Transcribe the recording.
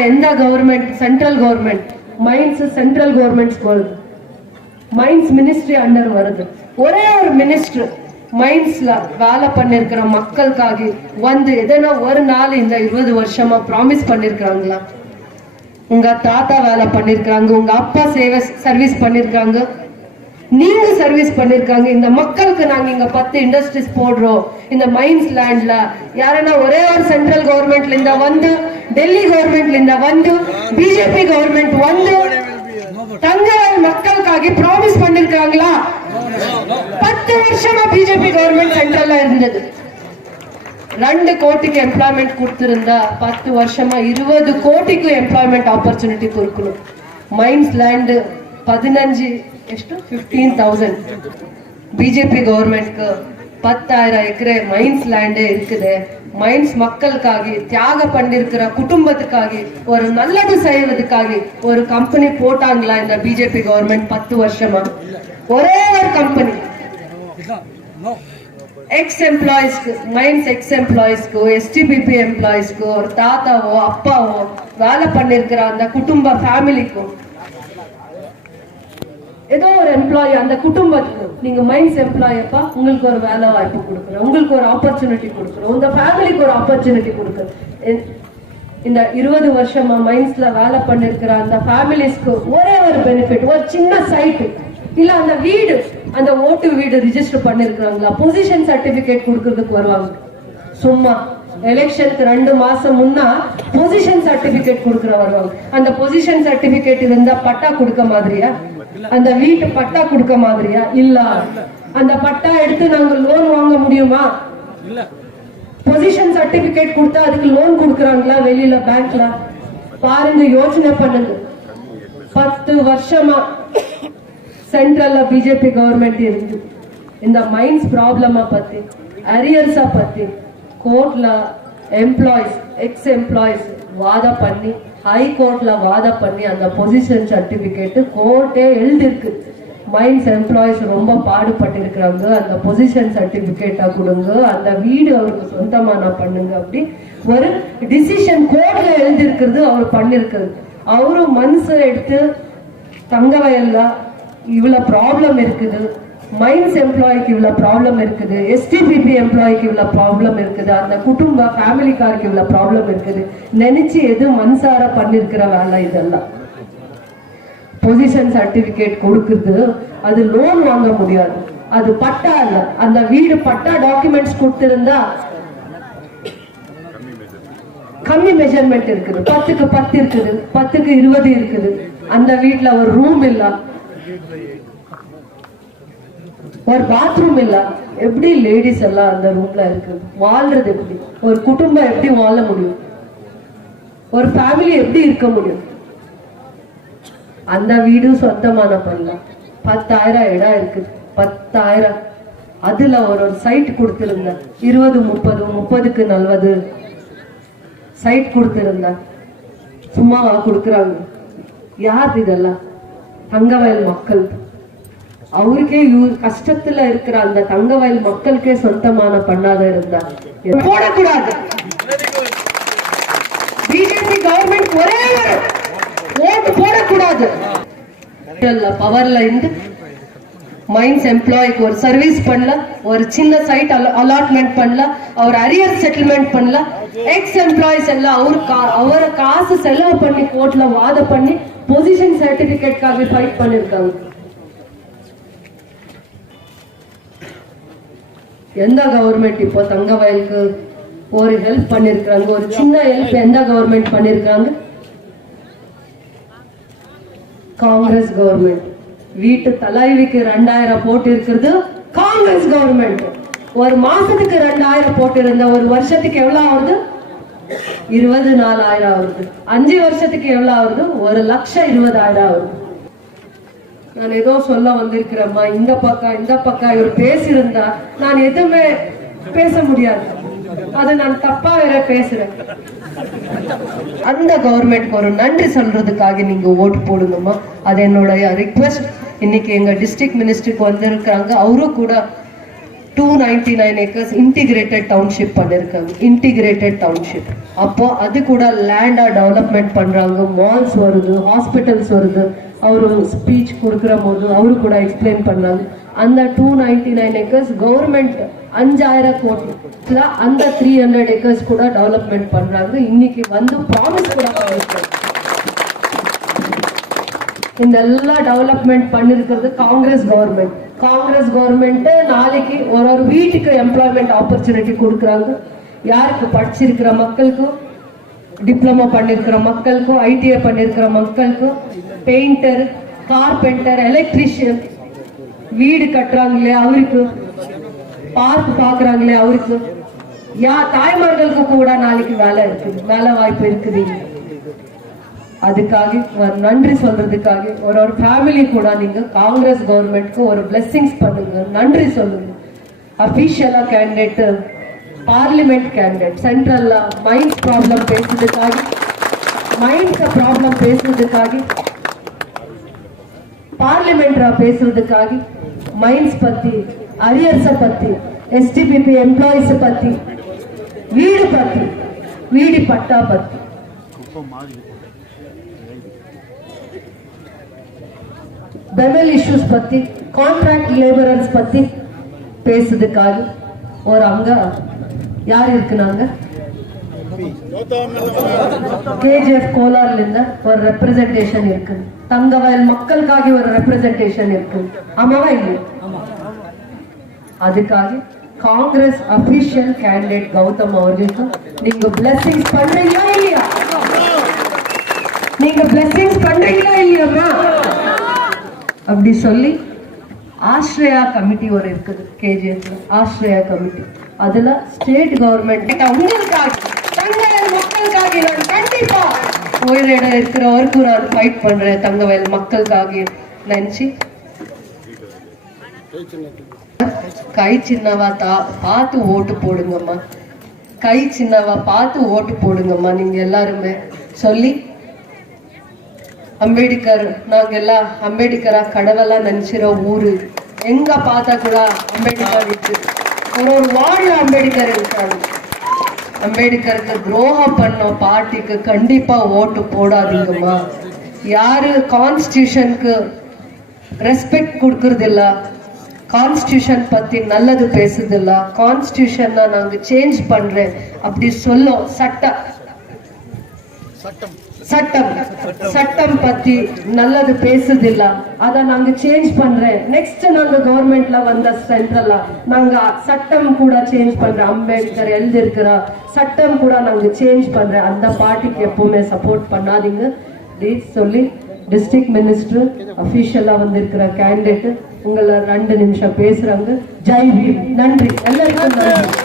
எந்த government central government mines central கவர்மெண்ட்ஸ்க்கு வருது mines ministry under வருது. ஒரே ஒரு மினிஸ்டர் மைன்ஸ்ல வேலை பண்ணிருக்கிற மக்களுக்காக வந்து எதனா ஒரு நாள் இந்த இருபது வருஷமா ப்ராமிஸ் பண்ணிருக்கிறாங்களா? உங்க தாத்தா வேலை பண்ணிருக்காங்க உங்க அப்பா சேவை சர்வீஸ் பண்ணிருக்காங்க நீங்க சர்வீஸ் பண்ணிருக்காங்க. இந்த மக்களுக்கு நாங்க இங்க பத்து இண்டஸ்ட்ரீஸ் போடுறோம். இந்த மைன்ஸ் லேண்ட்ல யாருன்னா ஒரே ஒரு சென்ட்ரல் கவர்மெண்ட்ல இந்த வந்து டெல்லி கவர்மெண்ட்ல இந்த வந்து பிஜேபி கவர்மெண்ட் வந்து தங்கவன் மக்களுக்காக ப்ராமிஸ் பண்ணிருக்காங்களா? பத்து வருஷமா பிஜேபி கவர்மெண்ட் சென்ட்ரல்ல இருந்தது. ரெண்டு கோட்டிக்கு எம்ப்ளாய்மெண்ட் கொடுத்திருந்தா பத்து வருஷமா இருபது கோட்டிக்கு எம்ப்ளாய்மெண்ட் ஆப்பர்ச்சுனிட்டி கொடுக்கணும். மைன்ஸ் லேண்டு பதினஞ்சு ಎಷ್ಟು ಫಿಫ್ಟೀನ್ ತೌಸಂಡ್ பிஜேபி கவர்மெண்ட்க்கு பத்தாயிரம் ஏக்கரே மைன்ஸ் லேண்டே இருக்குது மைன்ஸ் மக்களுக்காக தியாக பண்ணிருக்கிற குடும்பத்துக்காக ஒரு நல்லது செய்வதற்காக ஒரு கம்பெனி போட்டாங்களா இந்த பிஜேபி கவர்மெண்ட் பத்து வருஷமா ஒரே ஒரு company X எம்ப்ளாயிஸ்க்கு mines X எம்ப்ளாயிஸ்க்கு STPP எம்ப்ளாயிஸ்க்கு ஒரு தாத்தாவோ அப்பாவோ வேலை பண்ணிருக்கிற அந்த குடும்ப ஃபேமிலிக்கும் ஏதோ ஒரு எம்ப்ளாயி அந்த குடும்பத்துக்கு. நீங்க மைன்ஸ் எம்ப்ளாயப்பா உங்களுக்கு ஒரு வேலை வாய்ப்பு கொடுக்குறோம். உங்களுக்கு ஒரு ஆப்பர்ச்சுனிட்டி கொடுக்குறோம். உங்க ஃபேமிலிக்கு ஒரு ஆப்பர்ச்சுனிட்டி கொடுக்குறோம். இந்த இருபது வருஷமா மைன்ஸ்ல வேலை பண்ணிருக்கிற அந்த ஃபேமிலிஸ்க்கு ஒரே ஒரு பெனிஃபிட் ஒரு சின்ன சைட்டு இல்ல அந்த வீடு அந்த ஓட்டு வீடு ரிஜிஸ்டர் பண்ணிருக்கிறாங்களா? பொசிஷன் சர்டிபிகேட் கொடுக்கறதுக்கு வருவாங்க. சும்மா எலெக்ஷனுக்கு ரெண்டு மாசம் முன்னா பொசிஷன் சர்டிபிகேட் கொடுக்குற வருவாங்க. அந்த பொசிஷன் சர்டிபிகேட் இருந்தா பட்டா கொடுக்க மாதிரியா? அந்த வீட்டு பட்டா கொடுக்க மாதிரியா? இல்ல. அந்த பட்டா எடுத்து நாங்க லோன் வாங்க முடியுமா? பொசிஷன் சர்டிபிகேட் கொடுத்தா அதுக்கு லோன் கொடுக்குறாங்களா வெளியில பேங்க்ல பாருங்க யோசனை பண்ணுங்க. பத்து வருஷமா சென்ட்ரல்ல பிஜேபி கவர்மெண்ட் இருந்து. இந்த மைன்ஸ் ப்ராப்ளமா பத்தி அரியர்ஸா பத்தி கோர்ட்ல எம்ப்ளாயிஸ் எக்ஸ் எம்ப்ளாயிஸ் வாத பண்ணி ஹை வாதம் பண்ணி அந்த பொசிஷன் சர்டிபிகேட் கோர்ட்டே எழுதிருக்கு மைன்ஸ் எம்ப்ளாயிஸ் ரொம்ப பாடுபட்டிருக்கிறாங்க. அந்த பொசிஷன் சர்டிபிகேட்டா கொடுங்க. அந்த வீடு அவருக்கு சொந்தமா நான் பண்ணுங்க அப்படி. ஒரு டிசிஷன் கோர்ட்ல எழுதியிருக்கிறது அவர் பண்ணிருக்கிறது அவரும் மனசு எடுத்து தங்கவயல்ல இவ்வளவு ப்ராப்ளம் இருக்குது. மைன்ஸ் எம்ப்ளாய்க்கு இவ்வளோ ப்ராப்ளம் இருக்குது எஸ்டிபிபி எம்ப்ளாய்க்கு இவ்வளோ ப்ராப்ளம் இருக்குது அந்த குடும்ப ஃபேமிலிக்காருக்கு இவ்வளோ ப்ராப்ளம் இருக்குது. நினைச்சு எது மனசார பண்ணிருக்கிற வேலை இதெல்லாம்? பொசிஷன் சர்டிபிகேட் கொடுக்குறது அது லோன் வாங்க முடியாது. அது பட்டா இல்ல. அந்த வீடு பட்டா டாக்குமெண்ட்ஸ் கொடுத்திருந்தா கம்மி மெஷர்மெண்ட் இருக்குது. பத்துக்கு பத்து இருக்குது பத்துக்கு இருபது இருக்குது. அந்த வீட்டுல ஒரு ரூம் இல்ல. ஒரு பாத்ரூம் இல்ல. எப்படி லேடிஸ் எல்லாம் அந்த ரூம்ல இருக்கு? வாழ்றது எப்படி? ஒரு குடும்பம் எப்படி வாழ முடியும்? ஒரு ஃபேமிலி எப்படி இருக்க முடியும்? அந்த வீடும் சொந்தமான பண்ணலாம். பத்தாயிரம் இடம் இருக்குது பத்தாயிரம். அதுல ஒரு ஒரு சைட் கொடுத்திருந்தேன். இருபது முப்பது முப்பதுக்கு நல்வது சைட் கொடுத்திருந்தேன். சும்மாவா கொடுக்குறாங்க. யார் இதெல்லாம்? தங்கவயல் மக்கள். அவருக்கே இவர் கஷ்டத்துல இருக்கிற அந்த தங்கவயல் மக்களுக்கே சொந்தமான பண்ணாத இருந்தா. போடக்கூடாது. பிஜேபி கவர்மெண்ட் ஒரே ஓட்டு போடக்கூடாது. பவர்ல இருந்து மைன்ஸ் எம்ப்ளாய்க்கு ஒரு சர்வீஸ் பண்ணல ஒரு சின்ன சைட் அலாட்மெண்ட் பண்ணல அவர் அரியர் செட்டில்மெண்ட் பண்ணல எக்ஸ் எம்ப்ளாயிஸ் எல்லாம் அவர் கா- அவரை காசு செலவு பண்ணி கோர்ட்ல வாத பண்ணி பொசிஷன் சர்டிபிகேட்காக ஃபைட் பண்ணிருக்காங்க. எந்த கவர்மெண்ட் இப்போ தங்க வயலுக்கு ஒரு ஹெல்ப் பண்ணிருக்காங்க ஒரு சின்ன ஹெல்ப் எந்த கவர்மெண்ட் பண்ணிருக்காங்க காங்கிரஸ் கவர்மெண்ட் வீட்டு தலைவிக்கு ரெண்டாயிரம் போட்டு இருக்கிறது காங்கிரஸ் கவர்மெண்ட் ஒரு மாசத்துக்கு ரெண்டாயிரம் போட்டு இருந்த ஒரு வருஷத்துக்கு எவ்வளவு ஆகுது? இருபது நாலாயிரம் ஆகுது. அஞ்சு வருஷத்துக்கு எவ்வளவு ஆகுது? ஒரு லட்சம் இருபதாயிரம் ஆகுது. நான் ஏதோ சொல்ல வந்திருக்கிறேம்மா. இந்த பக்கம் இந்த பக்கம் இவர் பேசியிருந்தா நான் எதுவுமே பேச முடியாது. அதை நான் தப்பா வேற பேசுறேன். அந்த கவர்மெண்ட்க்கு ஒரு நன்றி சொல்றதுக்காக நீங்க ஓட்டு போடுங்கம்மா. அது என்னுடைய ரிக்வெஸ்ட் இன்னைக்கு எங்க டிஸ்ட்ரிக்ட் மினிஸ்டருக்கு வந்திருக்கிறாங்க. அவரும் கூட two ninety nine acres integrated township பண்ணிருக்காங்க. இன்டிகிரேட்டட் டவுன்ஷிப் அப்போ அது கூட லேண்டா டெவலப்மெண்ட் பண்றாங்க. மால்ஸ் வருது ஹாஸ்பிட்டல்ஸ் வருது. அவரு ஸ்பீச் கொடுக்குற போது அவரு கூட எக்ஸ்பிளைன் பண்ணாங்க அந்த two ninety nine acres government அஞ்சாயிரம் கோடில அந்த த்ரீ ஹண்ட்ரட் ஏக்கர்ஸ் கூட டெவலப்மெண்ட் பண்றாங்க இன்னைக்கு வந்து ப்ராமிஸ் கூட பண்ணிருக்காங்க இந்த எல்லா டெவலப்மெண்ட் பண்ணிருக்கிறது காங்கிரஸ் கவர்மெண்ட் காங்கிரஸ் கவர்மெண்ட் நாளைக்கு ஒரு ஒரு வீட்டுக்கு எம்ப்ளாய்மெண்ட் ஆப்பர்ச்சுனிட்டி கொடுக்குறாங்க. யாருக்கு படிச்சிருக்கிற மக்களுக்கும் டிப்ளமோ பண்ணிருக்கிற மக்களுக்கும் ஐடிஐ பண்ணிருக்கிற மக்களுக்கும் பெயிண்டர் கார்பெண்டர் எலக்ட்ரிஷியன் வீடு கட்டுறாங்களே அவருக்கு பார்க் பாக்குறாங்களே அவருக்கு. யா தாய்மார்களுக்கு கூட நாளைக்கு வேலை இருக்குது வேலை வாய்ப்பு இருக்குது. அதுக்காக நன்றி சொல்றதுக்காக ஒரு ஒரு ஃபேமிலி கூட நீங்க காங்கிரஸ் கவர்மெண்ட்க்கு ஒரு பிளெஸிங்ஸ் பண்ணுங்க. நன்றி சொல்லுங்க. அபிஷியலா கேண்டிடேட் பார்லிமெண்ட் கேண்டிடேட் சென்ட்ரல்ல மைண்ட்ஸ் ப்ராப்ளம் பேசுறதுக்காக மைண்ட்ஸ் ப்ராப்ளம் பேசுறதுக்காக பார்லிமெண்ட்ரா பேசுறதுக்காக மைண்ட்ஸ் பத்தி அரியர்ஸ பத்தி எஸ்டிபிபி எம்ப்ளாயிஸ் பத்தி வீடு பத்தி வீடு பட்டா பத்தி. பெவல் இஷ்யூஸ் பத்தி கான்ட்ராக்ட் லேபரர்ஸ் பத்தி பேசுறதுக்காக ஒரு அங்க யார் இருக்குனாங்க? கேஜிஎஃப் கோலார்ல இருந்து ஒரு ரெப்ரசன்டேஷன் இருக்கு. தங்கவயல் மக்களுக்காக ஒரு ரெப்ரசன்டேஷன் இருக்கு. ஆமாவா இல்லை அதுக்காக காங்கிரஸ் அபிஷியல் கேண்டிடேட் கௌதம் அவர்களுக்கு நீங்க பிளெஸிங்ஸ் பண்றீங்களா இல்லையா? நீங்க பிளெஸிங்ஸ் பண்றீங்களா இல்லையா அப்படி சொல்லி ஆஸ்ரயா கமிட்டி ஒரு இருக்குது கேஜிஎஃப்ல ஆஸ்ரயா கமிட்டி. அதுல ஸ்டேட் கவர்மெண்ட் உங்களுக்காக தங்கவயல் மக்களுக்காக நான் கண்டிப்பா உயிரிட இருக்கிற வரைக்கும் நான் ஃபைட் பண்றேன் தங்கவயல் மக்களுக்காக நினைச்சு கை சின்னவா தா பார்த்து ஓட்டு போடுங்கம்மா கை சின்னவா பார்த்து ஓட்டு போடுங்கம்மா நீங்க எல்லாருமே சொல்லி ಅಂಬೇಡ್ಕರ್ ನಾಗೆಲ್ಲ ಅಂಬೇಡ್ಕರ ಕಡವೆಲ್ಲ ನೆನೆಸಿರೋ ಊರು ಹೆಂಗ பார்த்தா கூட அம்பேத்கர் இருக்கு ஒரு ஒரு வார்டில் அம்பேத்கர் இருக்காங்க அம்பேத்கருக்கு துரோகம் பண்ண பார்ட்டிக்கு கண்டிப்பா ஓட்டு போடாதீங்கம்மா. யாரு கான்ஸ்டியூஷனுக்கு ரெஸ்பெக்ட் கொடுக்கறதில்ல. கான்ஸ்டியூஷன் பத்தி நல்லது பேசுதில்ல கான்ஸ்டியூஷனை நாங்க சேஞ்ச் பண்றேன். அப்படி சொல்லும். சட்ட. சட்டம். சட்டம். சட்டம் பத்தி நல்லது பேசுதில்ல. அத நாங்க சேஞ்ச் பண்றேன். நெக்ஸ்ட் நாங்க கவர்மெண்ட்ல வந்த சென்ட்ரல்ல நாங்க சட்டம் கூட சேஞ்ச் பண்றேன். அம்பேத்கர் எழுதியிருக்கிற சட்டம் கூட நாங்க சேஞ்ச் பண்றேன். அந்த பார்ட்டிக்கு எப்பவுமே சப்போர்ட் பண்ணாதீங்க. ப்ளீஸ் சொல்லி டிஸ்ட்ரிக்ட் மினிஸ்டர் அபிஷியலா வந்திருக்கிற கேண்டிடேட் உங்களை ரெண்டு நிமிஷம் பேசுறாங்க. ஜெய் பீம். நன்றி. எல்லாருக்கும் நன்றி.